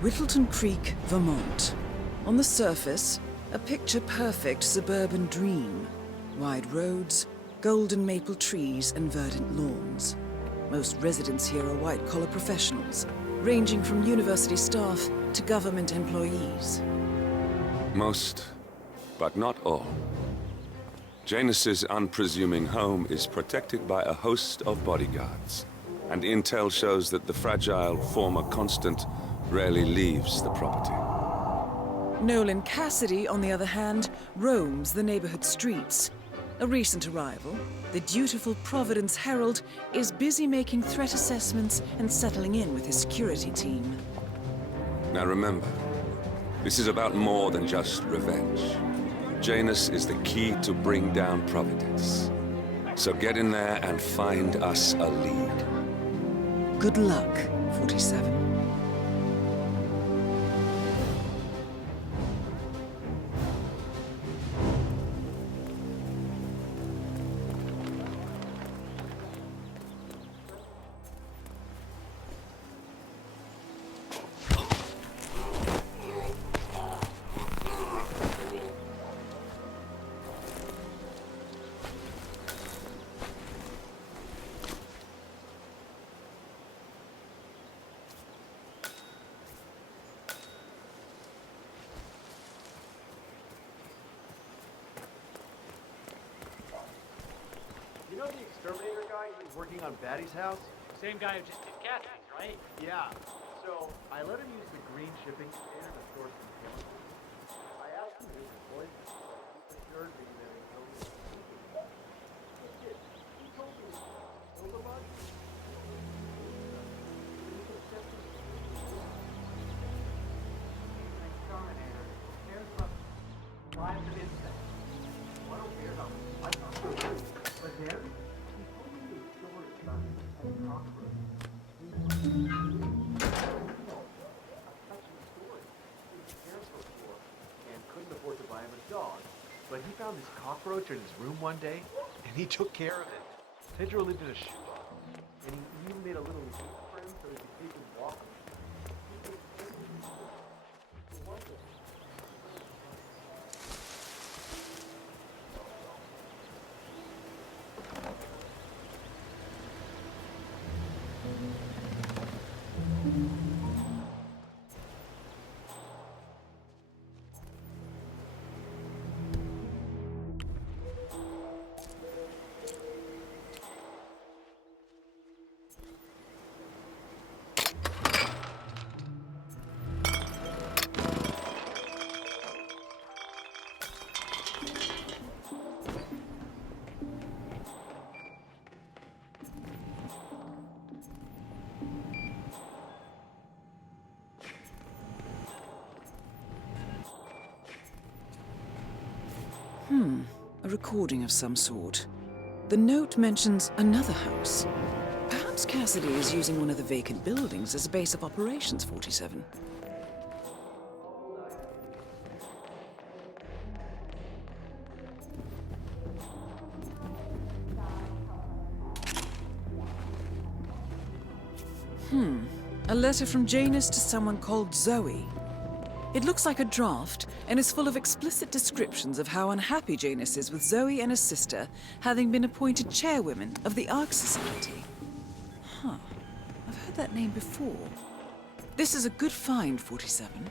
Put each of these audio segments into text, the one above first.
Whittleton Creek, Vermont. On the surface, a picture-perfect suburban dream. Wide roads, golden maple trees, and verdant lawns. Most residents here are white-collar professionals, ranging from university staff to government employees. Most, but not all. Janus's unpresuming home is protected by a host of bodyguards, and intel shows that the fragile former constant rarely leaves the property. Nolan Cassidy, on the other hand, roams the neighborhood streets. A recent arrival, the dutiful Providence Herald is busy making threat assessments and settling in with his security team. Now remember, this is about more than just revenge. Janus is the key to bring down Providence. So get in there and find us a lead. Good luck, 47. You know the exterminator guy who was working on Batty's house? Same guy who just did Catherine's, right? Yeah. So I let him use the green shipping container to store some chemicals. I asked him if he was employed. He assured me that he told me. He did. He told me to kill the body. Exterminator cares about lives of insects. What a weirdo. I thought so too. But then, he told me to store it about a cockroach. And couldn't afford to buy him a dog. But he found this cockroach in his room one day, and he took care of it. Pedro lived in a shoebox, and he even made a little room for him so he could take him walking. A recording of some sort. The note mentions another house. Perhaps Cassidy is using one of the vacant buildings as a base of operations, 47. A letter from Janus to someone called Zoe. It looks like a draft and is full of explicit descriptions of how unhappy Janus is with Zoe and his sister having been appointed chairwomen of the Ark Society. I've heard that name before. This is a good find, 47.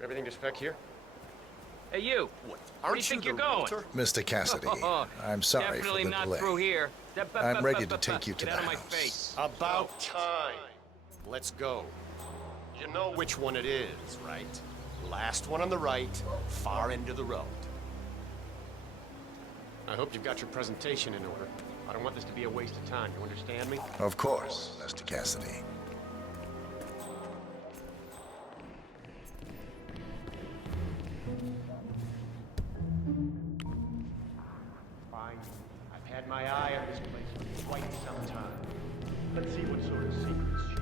Everything to spec here? Hey, you. What? Where do you think you're going? Mr. Cassidy, I'm sorry for Definitely the not delay. through here. I'm ready to take you to Get the out of my house. face. About time. Let's go. You know which one it is, right? Last one on the right, far end of the road. I hope you've got your presentation in order. I don't want this to be a waste of time, you understand me? Of course, Mr. Cassidy. Fine. I've had my eye on this place for quite some time. Let's see what sort of secrets she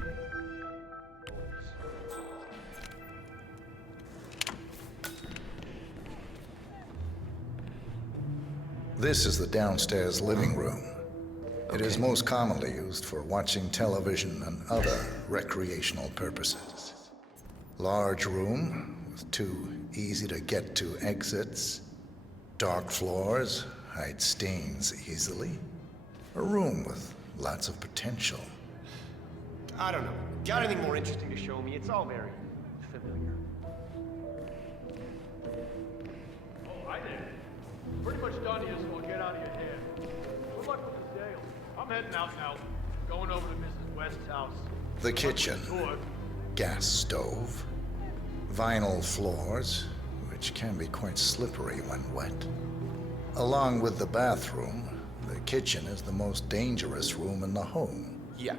This is the downstairs living room. It is most commonly used for watching television and other recreational purposes. Large room with two easy-to-get-to exits. Dark floors hide stains easily. A room with lots of potential. I don't know. Got anything more interesting to show me? It's all very familiar. Oh, hi there. Pretty much done here, so I'll get out of your hair. Good luck with the sale. I'm heading out now. Going over to Mrs. West's house. The kitchen. Tour. Gas stove. Vinyl floors, which can be quite slippery when wet. Along with the bathroom, the kitchen is the most dangerous room in the home. Yeah,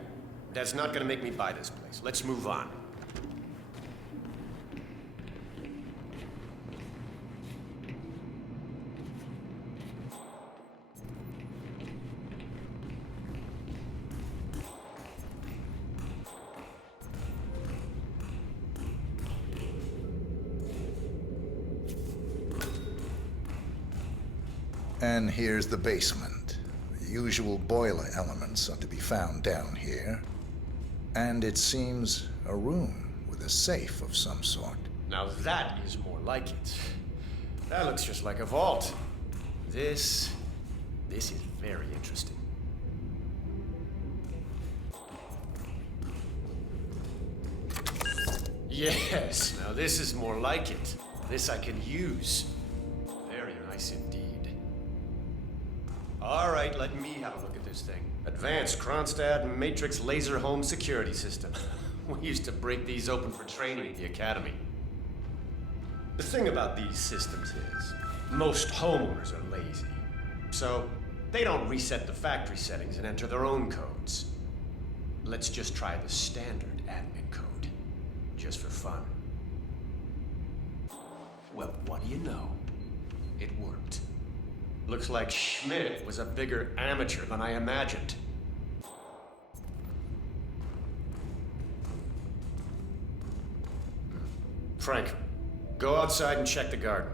that's not gonna make me buy this place. Let's move on. And here's the basement. The usual boiler elements are to be found down here. And it seems a room with a safe of some sort. Now that is more like it. That looks just like a vault. This is very interesting. Yes, now this is more like it. This I can use. Very nice indeed. All right, let me have a look at this thing. Advanced Kronstadt Matrix Laser Home Security System. We used to break these open for training at the academy. The thing about these systems is, most homeowners are lazy. So, they don't reset the factory settings and enter their own codes. Let's just try the standard admin code, just for fun. Well, what do you know? It worked. Looks like Schmidt was a bigger amateur than I imagined. Frank, go outside and check the garden.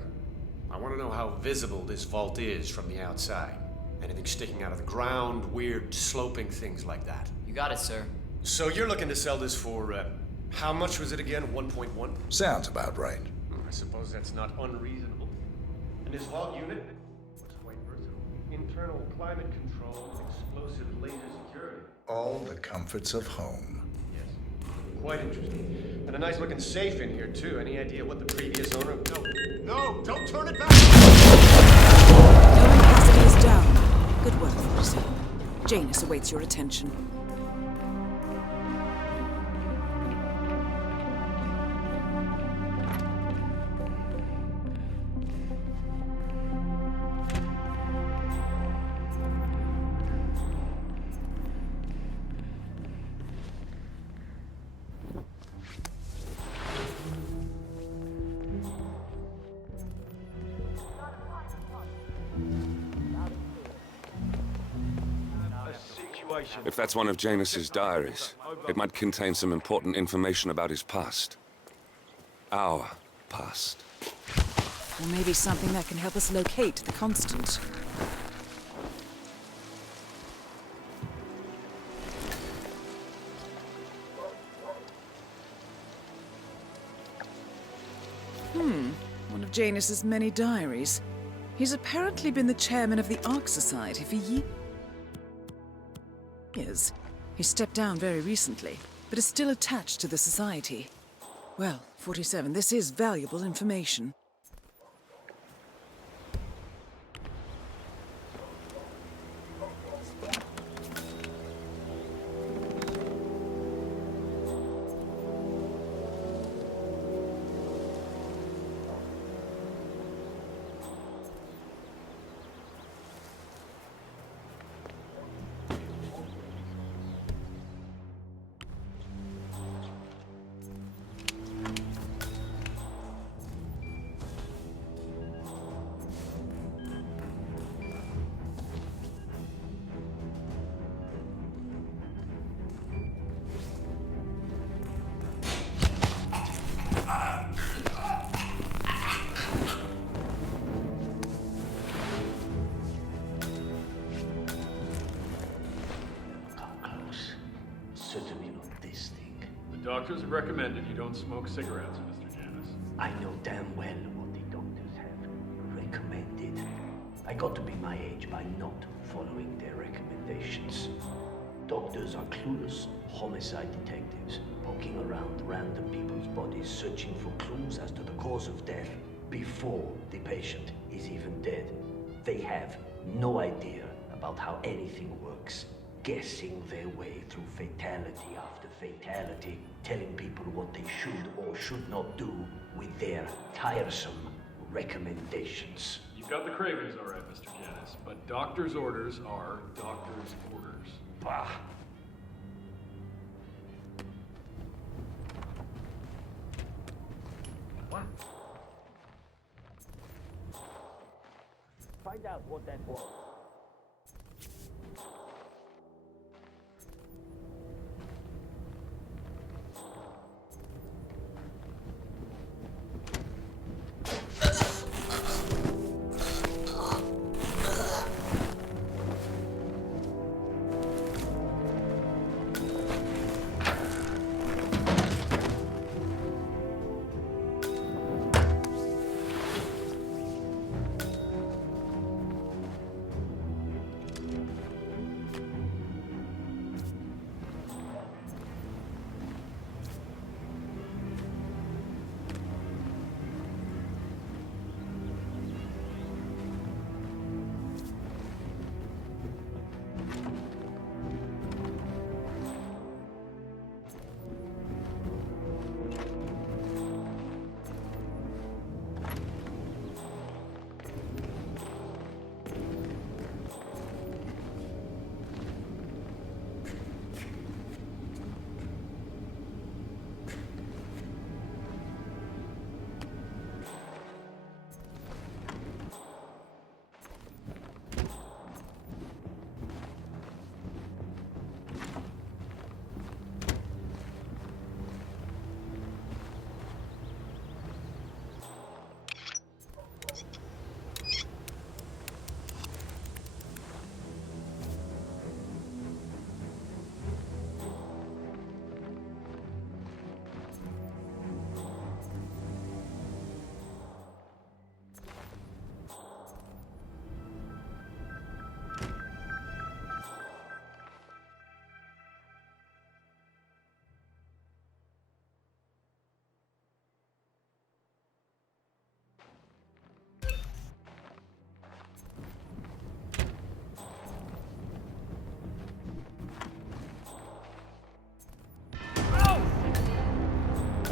I want to know how visible this vault is from the outside. Anything sticking out of the ground, weird sloping things like that. You got it, sir. So you're looking to sell this for, how much was it again? 1.1? Sounds about right. I suppose that's not unreasonable. And this vault unit looks quite versatile. Internal climate control and explosive laser security. All the comforts of home. Yes. Quite interesting. And a nice looking safe in here, too. Any idea what the previous owner... No, don't turn it back! Knowing Cassidy is down. Good work, 47. Janus awaits your attention. If that's one of Janus's diaries, it might contain some important information about his past. Our past. Or maybe something that can help us locate the Constant. One of Janus's many diaries. He's apparently been the chairman of the Ark Society for years. He stepped down very recently, but is still attached to the Society. Well, 47, this is valuable information. recommended you don't smoke cigarettes, Mr. Janus. I know damn well what the doctors have recommended. I got to be my age by not following their recommendations. Doctors are clueless homicide detectives poking around random people's bodies searching for clues as to the cause of death before the patient is even dead. They have no idea about how anything works, guessing their way through fatality after fatality, telling people what they should or should not do with their tiresome recommendations. You've got the cravings all right, Mr. Janus, but doctor's orders are doctor's orders. Bah! What? Find out what that was.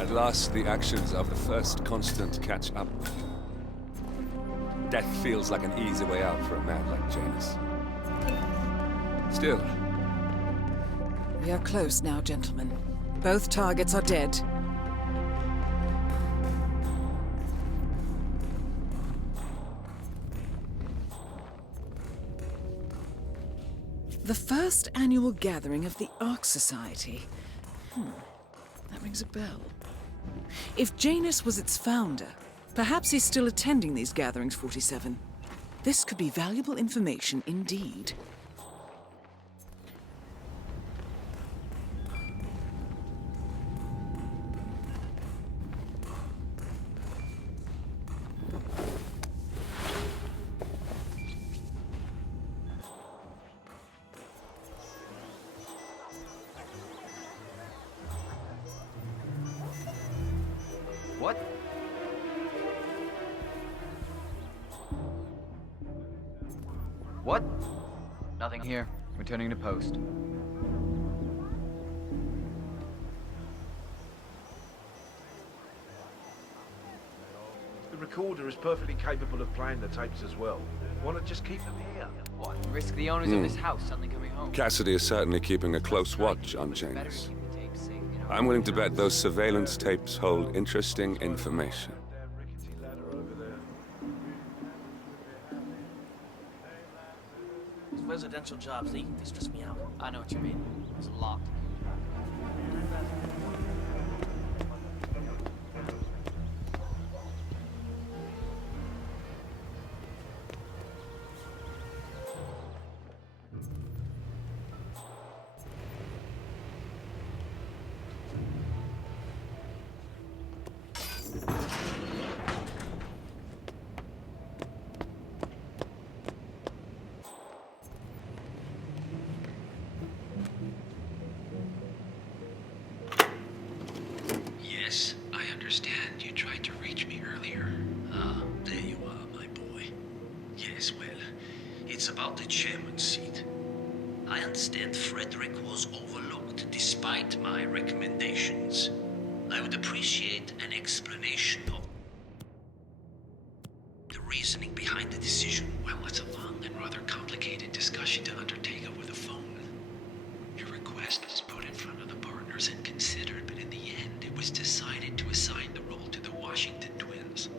At last, the actions of the first constant catch up. Death feels like an easy way out for a man like Janus. Still, We are close now, gentlemen. Both targets are dead. The first annual gathering of the Ark Society. That rings a bell. If Janus was its founder, perhaps he's still attending these gatherings, 47. This could be valuable information indeed. What? What? Nothing here. Returning to post. The recorder is perfectly capable of playing the tapes as well. Why not just keep them here? What? Risk the owners of this house suddenly coming home? Cassidy is certainly keeping a close watch on Better Janus. keep the tapes safe, you know? I'm willing to bet those surveillance tapes hold interesting information. Damn rickety ladder over there. These residential jobs, they stress me out. I know what you mean. It's locked. understand you tried to reach me earlier. Ah, there you are, my boy. Yes, well, it's about the chairman's seat. I understand Frederick was overlooked despite my recommendations. I would appreciate an explanation of the reasoning behind the decision. Well, it's a long and rather complicated discussion to undertake over the phone. Your request was put in front of the partners and considered, but in the end, it was decided to assign the role to the Washington twins.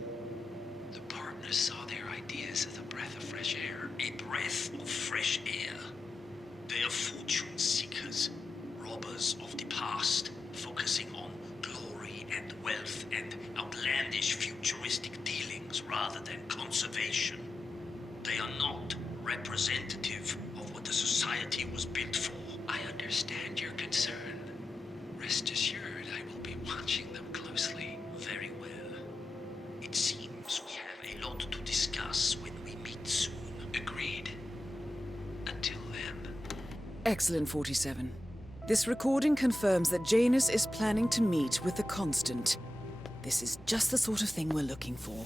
The partners saw their ideas as a breath of fresh air. A breath of fresh air. They are fortune seekers, robbers of the past, focusing on glory and wealth and outlandish futuristic dealings rather than conservation. They are not representative of what the society was built for. I understand your concern. Rest assured, I will be watching them closely. Very well. It seems we have a lot to discuss when we meet soon. Agreed. Until then. Excellent, 47. This recording confirms that Janus is planning to meet with the Constant. This is just the sort of thing we're looking for.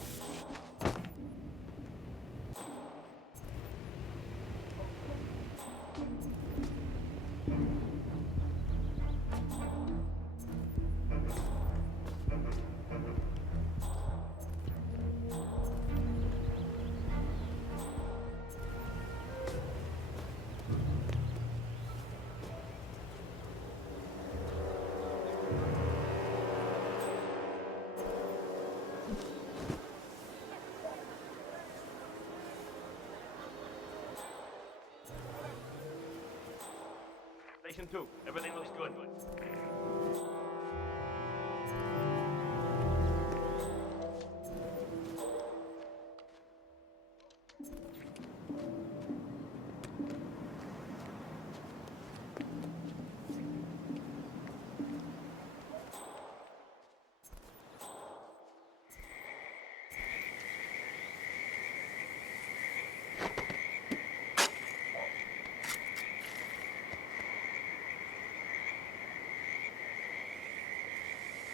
Station 2, everything looks good.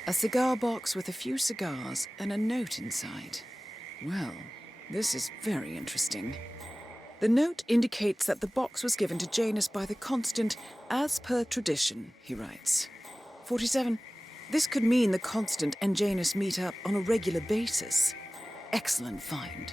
A cigar box with a few cigars and a note inside. Well, this is very interesting. The note indicates that the box was given to Janus by the Constant as per tradition, he writes. 47. This could mean the Constant and Janus meet up on a regular basis. Excellent find.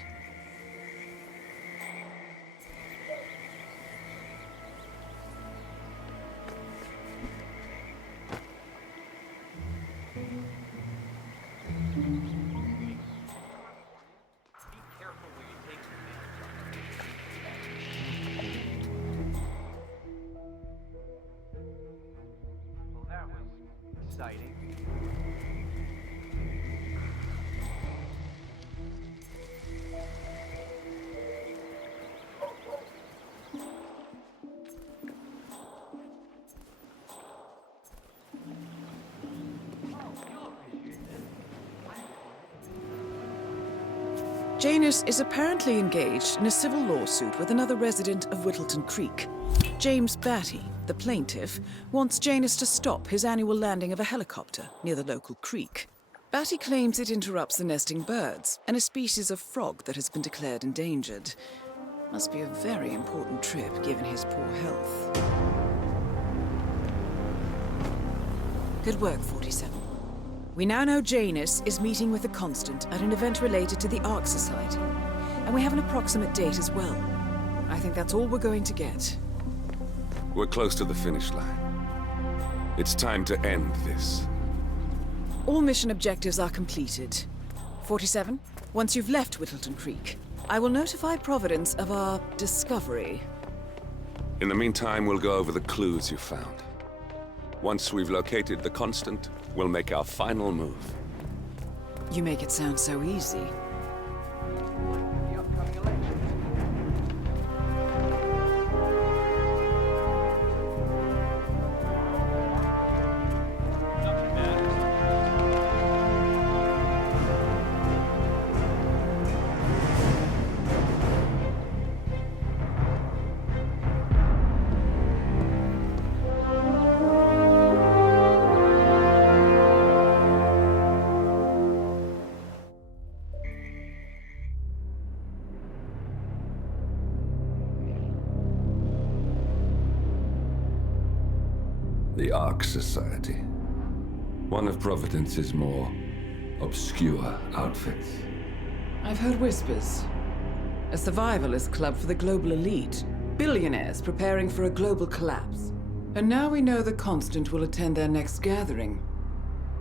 Janus is apparently engaged in a civil lawsuit with another resident of Whittleton Creek. James Batty, the plaintiff, wants Janus to stop his annual landing of a helicopter near the local creek. Batty claims it interrupts the nesting birds and a species of frog that has been declared endangered. Must be a very important trip given his poor health. Good work, 47. We now know Janus is meeting with the Constant at an event related to the Ark Society, and we have an approximate date as well. I think that's all we're going to get. We're close to the finish line. It's time to end this. All mission objectives are completed. 47, once you've left Whittleton Creek, I will notify Providence of our discovery. In the meantime, we'll go over the clues you found. Once we've located the Constant, we'll make our final move. You make it sound so easy. The Ark Society. One of Providence's more obscure outfits. I've heard whispers. A survivalist club for the global elite. Billionaires preparing for a global collapse. And now we know the Constant will attend their next gathering.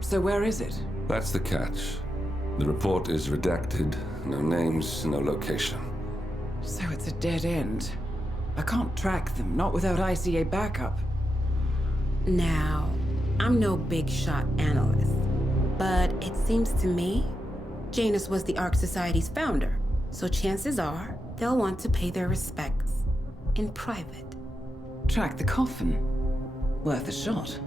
So where is it? That's the catch. The report is redacted. No names, no location. So it's a dead end. I can't track them, not without ICA backup. Now, I'm no big shot analyst, but it seems to me Janus was the Ark Society's founder, so chances are they'll want to pay their respects in private. Track the coffin. Worth a shot.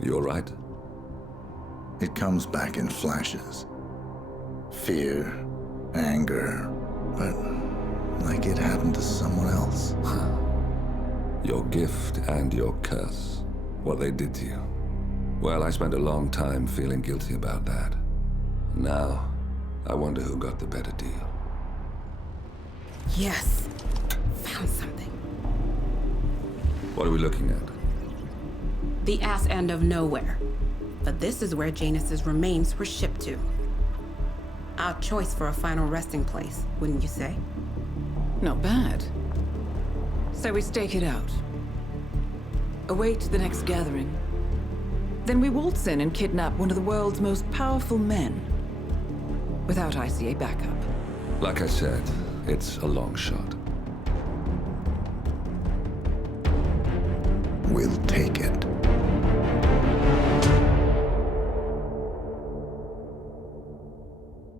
You all right? It comes back in flashes. Fear, anger, but like it happened to someone else. Your gift and your curse. What they did to you. Well, I spent a long time feeling guilty about that. Now, I wonder who got the better deal. Yes, found something. What are we looking at? The ass end of nowhere. But this is where Janus's remains were shipped to. Our choice for a final resting place, wouldn't you say? Not bad. So we stake it out. Await the next gathering. Then we waltz in and kidnap one of the world's most powerful men. Without ICA backup. Like I said, it's a long shot. We'll take it.